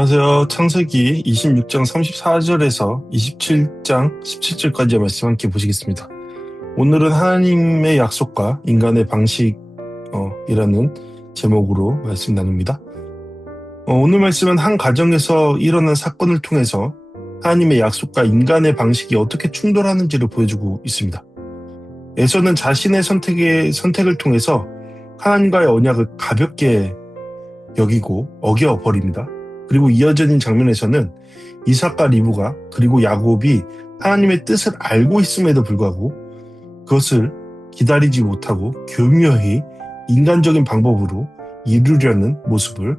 안녕하세요. 창세기 26장 34절에서 27장 17절까지의 말씀 함께 보시겠습니다. 오늘은 하나님의 약속과 인간의 방식이라는 제목으로 말씀 나눕니다. 오늘 말씀은 한 가정에서 일어난 사건을 통해서 하나님의 약속과 인간의 방식이 어떻게 충돌하는지를 보여주고 있습니다. 에서는 자신의 선택을 통해서 하나님과의 언약을 가볍게 여기고 어겨버립니다. 그리고 이어지는 장면에서는 이삭과 리브가 그리고 야곱이 하나님의 뜻을 알고 있음에도 불구하고 그것을 기다리지 못하고 교묘히 인간적인 방법으로 이루려는 모습을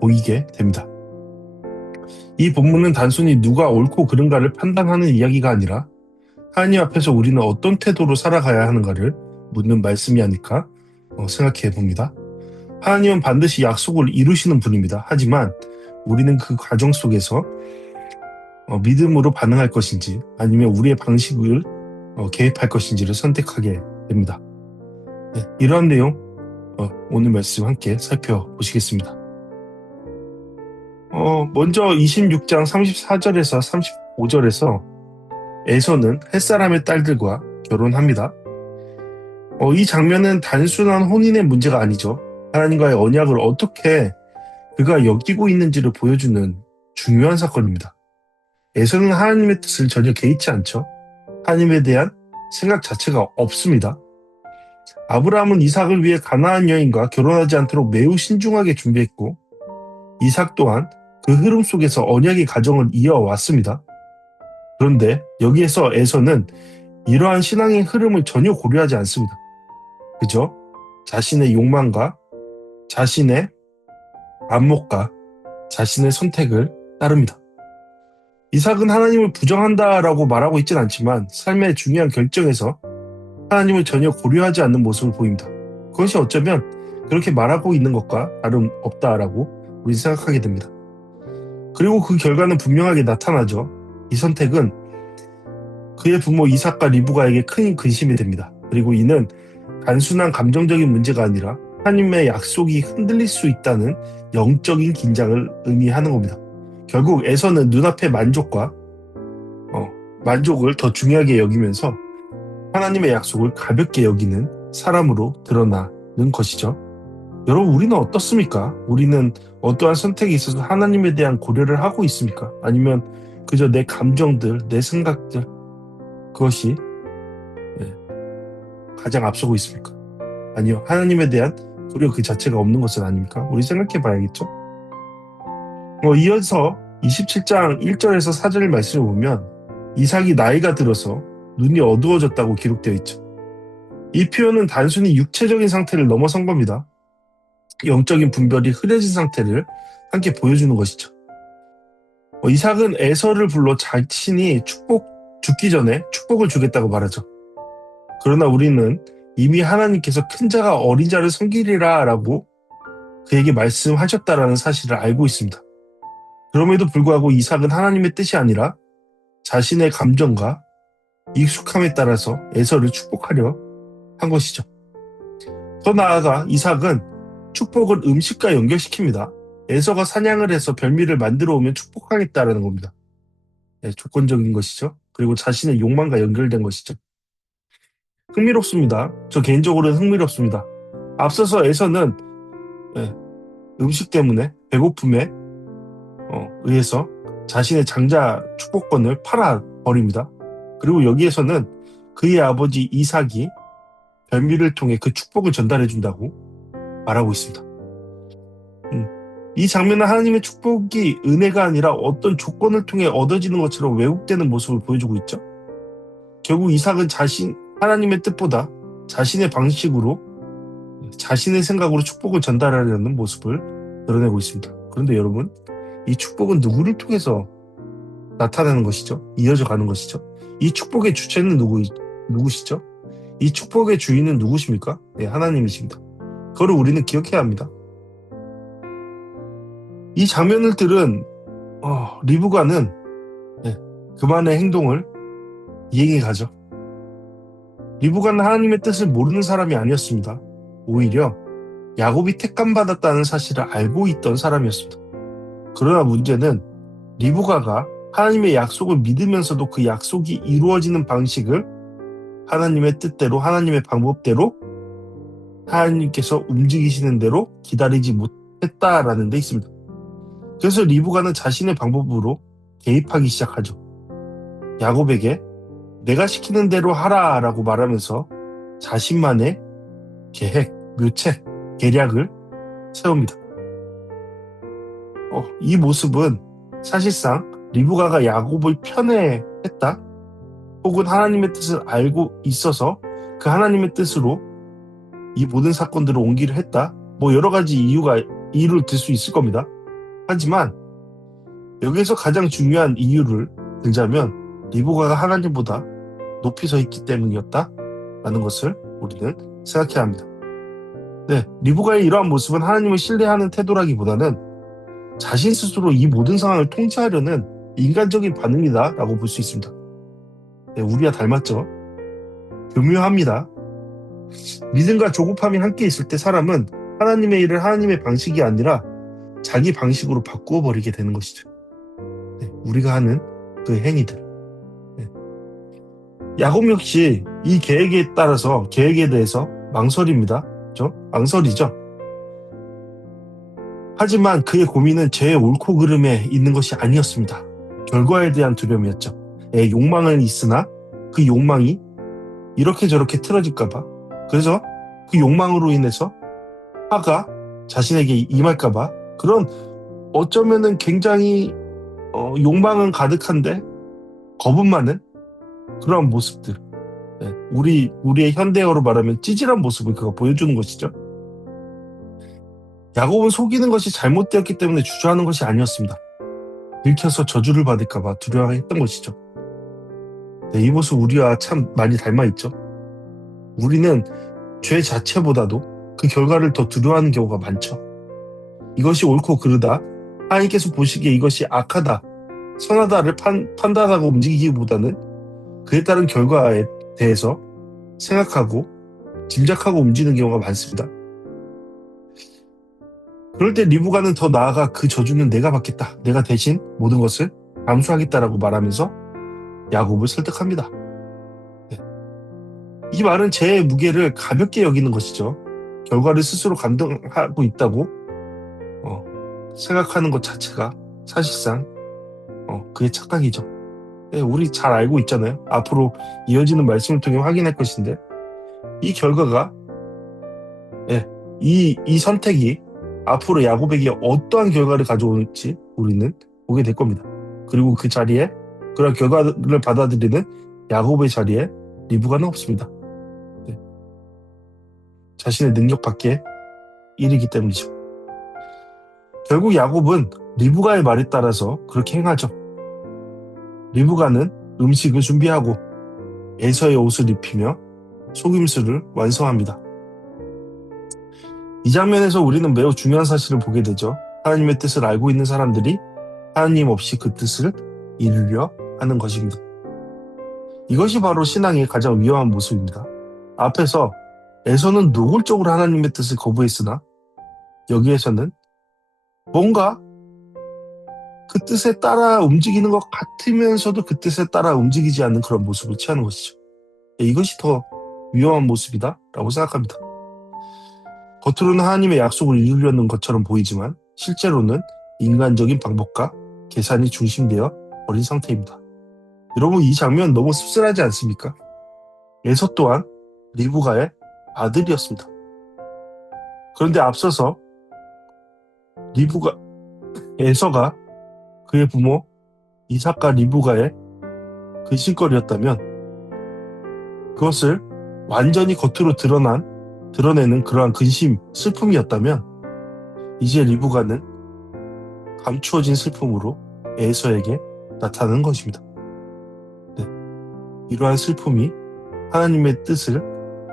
보이게 됩니다. 이 본문은 단순히 누가 옳고 그른가를 판단하는 이야기가 아니라 하나님 앞에서 우리는 어떤 태도로 살아가야 하는가를 묻는 말씀이 아닐까 생각해 봅니다. 하나님은 반드시 약속을 이루시는 분입니다. 하지만 우리는 그 과정 속에서 믿음으로 반응할 것인지 아니면 우리의 방식을 개입할 것인지를 선택하게 됩니다. 네, 이러한 내용 오늘 말씀 함께 살펴보시겠습니다. 먼저 26장 34절에서 35절에서 에서는 햇사람의 딸들과 결혼합니다. 이 장면은 단순한 혼인의 문제가 아니죠. 하나님과의 언약을 어떻게 그가 여기고 있는지를 보여주는 중요한 사건입니다. 에서는 하나님의 뜻을 전혀 개의치 않죠. 하나님에 대한 생각 자체가 없습니다. 아브라함은 이삭을 위해 가나안 여인과 결혼하지 않도록 매우 신중하게 준비했고 이삭 또한 그 흐름 속에서 언약의 가정을 이어왔습니다. 그런데 여기에서 에서는 이러한 신앙의 흐름을 전혀 고려하지 않습니다. 그저 자신의 욕망과 자신의 안목과 자신의 선택을 따릅니다. 이삭은 하나님을 부정한다라고 말하고 있진 않지만 삶의 중요한 결정에서 하나님을 전혀 고려하지 않는 모습을 보입니다. 그것이 어쩌면 그렇게 말하고 있는 것과 다름없다라고 우리는 생각하게 됩니다. 그리고 그 결과는 분명하게 나타나죠. 이 선택은 그의 부모 이삭과 리브가에게 큰 근심이 됩니다. 그리고 이는 단순한 감정적인 문제가 아니라 하나님의 약속이 흔들릴 수 있다는 영적인 긴장을 의미하는 겁니다. 결국 에서는 눈앞의 만족을 더 중요하게 여기면서 하나님의 약속을 가볍게 여기는 사람으로 드러나는 것이죠. 여러분, 우리는 어떻습니까? 우리는 어떠한 선택에 있어서 하나님에 대한 고려를 하고 있습니까? 아니면 그저 내 감정들, 내 생각들 그것이 가장 앞서고 있습니까? 아니요, 하나님에 대한 고려 그 자체가 없는 것은 아닙니까? 우리 생각해 봐야겠죠? 이어서 27장 1절에서 4절 말씀을 보면 이삭이 나이가 들어서 눈이 어두워졌다고 기록되어 있죠. 이 표현은 단순히 육체적인 상태를 넘어선 겁니다. 영적인 분별이 흐려진 상태를 함께 보여주는 것이죠. 이삭은 에서를 불러 자신이 죽기 전에 축복을 주겠다고 말하죠. 그러나 우리는 이미 하나님께서 큰 자가 어린 자를 섬기리라 라고 그에게 말씀하셨다라는 사실을 알고 있습니다. 그럼에도 불구하고 이삭은 하나님의 뜻이 아니라 자신의 감정과 익숙함에 따라서 에서를 축복하려 한 것이죠. 더 나아가 이삭은 축복을 음식과 연결시킵니다. 에서가 사냥을 해서 별미를 만들어 오면 축복하겠다라는 겁니다. 조건적인 것이죠. 그리고 자신의 욕망과 연결된 것이죠. 흥미롭습니다. 저 개인적으로는 흥미롭습니다. 앞서서 에서는 음식 때문에 배고픔에 의해서 자신의 장자 축복권을 팔아버립니다. 그리고 여기에서는 그의 아버지 이삭이 별미를 통해 그 축복을 전달해준다고 말하고 있습니다. 이 장면은 하나님의 축복이 은혜가 아니라 어떤 조건을 통해 얻어지는 것처럼 왜곡되는 모습을 보여주고 있죠. 결국 이삭은 하나님의 뜻보다 자신의 방식으로 자신의 생각으로 축복을 전달하려는 모습을 드러내고 있습니다. 그런데 여러분, 이 축복은 누구를 통해서 나타나는 것이죠? 이어져 가는 것이죠? 이 축복의 주체는 누구시죠? 이 축복의 주인은 누구십니까? 네, 하나님이십니다. 그걸 우리는 기억해야 합니다. 이 장면을 들은 리브가는 그만의 행동을 이행해 가죠. 리브가는 하나님의 뜻을 모르는 사람이 아니었습니다. 오히려 야곱이 택감받았다는 사실을 알고 있던 사람이었습니다. 그러나 문제는 리브가가 하나님의 약속을 믿으면서도 그 약속이 이루어지는 방식을 하나님의 뜻대로, 하나님의 방법대로, 하나님께서 움직이시는 대로 기다리지 못했다라는 데 있습니다. 그래서 리브가는 자신의 방법으로 개입하기 시작하죠. 야곱에게 내가 시키는 대로 하라라고 말하면서 자신만의 계획, 묘책, 계략을 세웁니다. 이 모습은 사실상 리브가가 야곱을 편애했다, 혹은 하나님의 뜻을 알고 있어서 그 하나님의 뜻으로 이 모든 사건들을 옮기려 했다, 여러 가지 이유를 들 수 있을 겁니다. 하지만 여기에서 가장 중요한 이유를 들자면 리브가가 하나님보다 높이 서 있기 때문이었다라는 것을 우리는 생각해야 합니다. 네, 리브가의 이러한 모습은 하나님을 신뢰하는 태도라기보다는 자신 스스로 이 모든 상황을 통제하려는 인간적인 반응이다라고 볼 수 있습니다. 네, 우리와 닮았죠? 교묘합니다. 믿음과 조급함이 함께 있을 때 사람은 하나님의 일을 하나님의 방식이 아니라 자기 방식으로 바꾸어 버리게 되는 것이죠. 네, 우리가 하는 그 행위들. 네. 야곱 역시 이 계획에 대해서 망설입니다. 그렇죠? 망설이죠. 하지만 그의 고민은 죄의 옳고 그름에 있는 것이 아니었습니다. 결과에 대한 두려움이었죠. 욕망은 있으나 그 욕망이 이렇게 저렇게 틀어질까봐, 그래서 그 욕망으로 인해서 화가 자신에게 임할까봐, 그런 어쩌면은 굉장히 욕망은 가득한데 겁은 많은 그런 모습들. 네, 우리의 현대어로 말하면 찌질한 모습을 그가 보여주는 것이죠. 야곱은 속이는 것이 잘못되었기 때문에 주저하는 것이 아니었습니다. 들켜서 저주를 받을까봐 두려워했던 것이죠. 네, 이 모습 우리와 참 많이 닮아있죠. 우리는 죄 자체보다도 그 결과를 더 두려워하는 경우가 많죠. 이것이 옳고 그르다, 하나님께서 보시기에 이것이 악하다, 선하다를 판단하고 움직이기보다는 그에 따른 결과에 대해서 생각하고 짐작하고 움직이는 경우가 많습니다. 그럴 때 리브가는 더 나아가 그 저주는 내가 받겠다, 내가 대신 모든 것을 감수하겠다라고 말하면서 야곱을 설득합니다. 네. 이 말은 죄의 무게를 가볍게 여기는 것이죠. 결과를 스스로 감당하고 있다고 생각하는 것 자체가 사실상 그의 착각이죠. 네, 우리 잘 알고 있잖아요. 앞으로 이어지는 말씀을 통해 확인할 것인데, 이 결과가, 이 선택이 앞으로 야곱에게 어떠한 결과를 가져올지 우리는 보게 될 겁니다. 그리고 그 자리에, 그런 결과를 받아들이는 야곱의 자리에 리브가는 없습니다. 네. 자신의 능력 밖의 일이기 때문이죠. 결국 야곱은 리브가의 말에 따라서 그렇게 행하죠. 리브가는 음식을 준비하고 에서의 옷을 입히며 속임수를 완성합니다. 이 장면에서 우리는 매우 중요한 사실을 보게 되죠. 하나님의 뜻을 알고 있는 사람들이 하나님 없이 그 뜻을 이루려 하는 것입니다. 이것이 바로 신앙의 가장 위험한 모습입니다. 앞에서 에서는 노골적으로 하나님의 뜻을 거부했으나 여기에서는 뭔가 그 뜻에 따라 움직이는 것 같으면서도 그 뜻에 따라 움직이지 않는 그런 모습을 취하는 것이죠. 이것이 더 위험한 모습이다 라고 생각합니다. 겉으로는 하나님의 약속을 이루려는 것처럼 보이지만 실제로는 인간적인 방법과 계산이 중심되어 버린 상태입니다. 여러분, 이 장면 너무 씁쓸하지 않습니까? 에서 또한 리브가의 아들이었습니다. 그런데 앞서서 에서가 그의 부모 이삭과 리브가의 근심거리였다면, 그것을 완전히 겉으로 드러내는 그러한 근심, 슬픔이었다면, 이제 리브가는 감추어진 슬픔으로 에서에게 나타나는 것입니다. 네. 이러한 슬픔이 하나님의 뜻을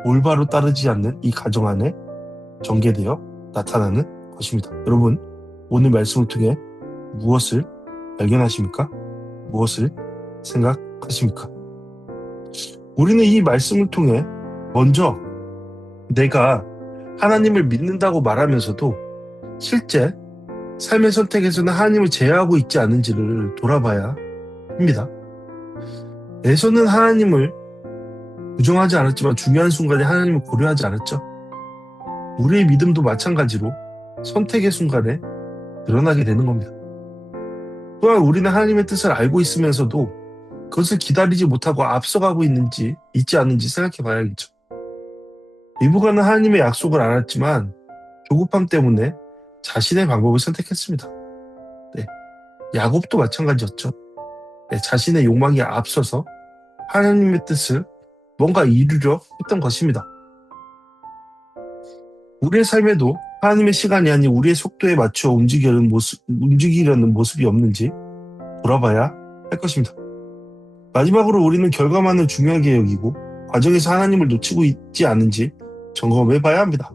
올바로 따르지 않는 이 가정 안에 전개되어 나타나는 것입니다. 여러분, 오늘 말씀을 통해 무엇을 발견하십니까? 무엇을 생각하십니까? 우리는 이 말씀을 통해 먼저 내가 하나님을 믿는다고 말하면서도 실제 삶의 선택에서는 하나님을 제어하고 있지 않은지를 돌아봐야 합니다. 에서는 하나님을 부정하지 않았지만 중요한 순간에 하나님을 고려하지 않았죠. 우리의 믿음도 마찬가지로 선택의 순간에 드러나게 되는 겁니다. 또한 우리는 하나님의 뜻을 알고 있으면서도 그것을 기다리지 못하고 앞서가고 있지 않은지 생각해 봐야겠죠. 리브가는 하나님의 약속을 알았지만 조급함 때문에 자신의 방법을 선택했습니다. 네, 야곱도 마찬가지였죠. 네, 자신의 욕망이 앞서서 하나님의 뜻을 뭔가 이루려 했던 것입니다. 우리의 삶에도 하나님의 시간이 아닌 우리의 속도에 맞춰 움직이려는 모습이 없는지 돌아봐야 할 것입니다. 마지막으로 우리는 결과만을 중요하게 여기고 과정에서 하나님을 놓치고 있지 않은지 점검해 봐야 합니다.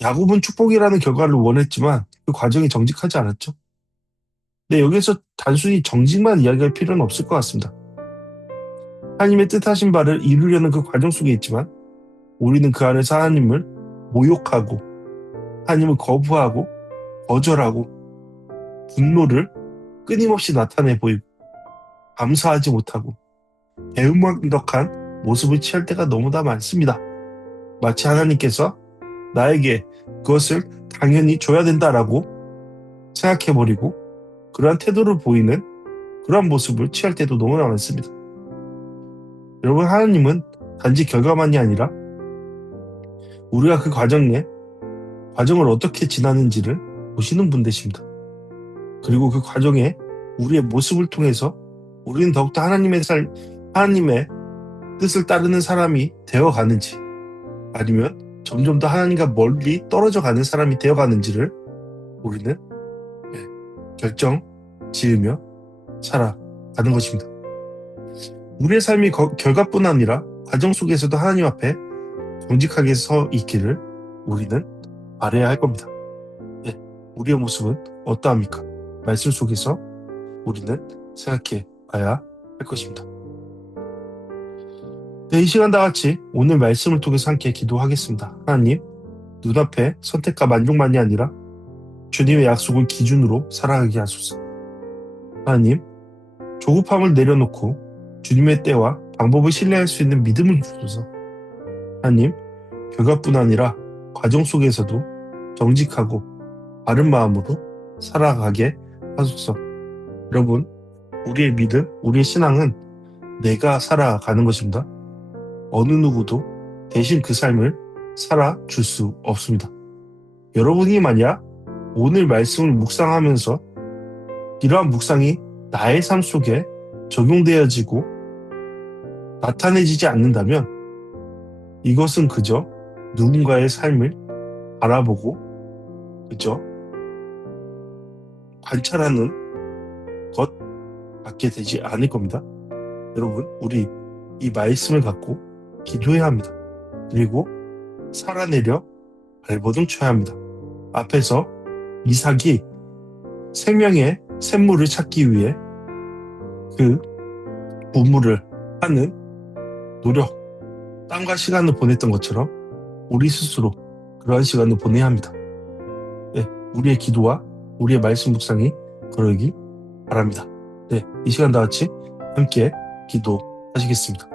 야곱은 축복이라는 결과를 원했지만 그 과정이 정직하지 않았죠. 네, 여기서 단순히 정직만 이야기할 필요는 없을 것 같습니다. 하나님의 뜻하신 바를 이루려는 그 과정 속에 있지만 우리는 그 안에서 하나님을 모욕하고 하나님을 거부하고 거절하고 분노를 끊임없이 나타내 보이고 감사하지 못하고 배은망덕한 모습을 취할 때가 너무나 많습니다. 마치 하나님께서 나에게 그것을 당연히 줘야 된다라고 생각해버리고 그러한 태도를 보이는 그러한 모습을 취할 때도 너무나 많습니다. 여러분, 하나님은 단지 결과만이 아니라 우리가 그 과정을 어떻게 지나는지를 보시는 분 되십니다. 그리고 그 과정에 우리의 모습을 통해서 우리는 더욱더 하나님의 뜻을 따르는 사람이 되어가는지 아니면 점점 더 하나님과 멀리 떨어져 가는 사람이 되어가는지를 우리는 결정 지으며 살아가는 것입니다. 우리의 삶이 결과뿐 아니라 과정 속에서도 하나님 앞에 정직하게 서 있기를 우리는 바라야 할 겁니다. 네, 우리의 모습은 어떠합니까? 말씀 속에서 우리는 생각해 봐야 할 것입니다. 네, 이 시간 다 같이 오늘 말씀을 통해서 함께 기도하겠습니다. 하나님, 눈앞에 선택과 만족만이 아니라 주님의 약속을 기준으로 살아가게 하소서. 하나님, 조급함을 내려놓고 주님의 때와 방법을 신뢰할 수 있는 믿음을 주소서. 하나님, 결과뿐 아니라 과정 속에서도 정직하고 바른 마음으로 살아가게 하소서. 여러분, 우리의 믿음, 우리의 신앙은 내가 살아가는 것입니다. 어느 누구도 대신 그 삶을 살아줄 수 없습니다. 여러분이 만약 오늘 말씀을 묵상하면서 이러한 묵상이 나의 삶 속에 적용되어지고 나타내지지 않는다면 이것은 그저 누군가의 삶을 바라보고 그저 관찰하는 것 밖에 되지 않을 겁니다. 여러분, 우리 이 말씀을 갖고 기도해야 합니다. 그리고 살아내려 발버둥 쳐야 합니다. 앞에서 이삭이 생명의 샘물을 찾기 위해 그 우물을 하는 노력, 땀과 시간을 보냈던 것처럼 우리 스스로 그러한 시간을 보내야 합니다. 네, 우리의 기도와 우리의 말씀 묵상이 그러기 바랍니다. 네, 이 시간 다 같이 함께 기도하시겠습니다.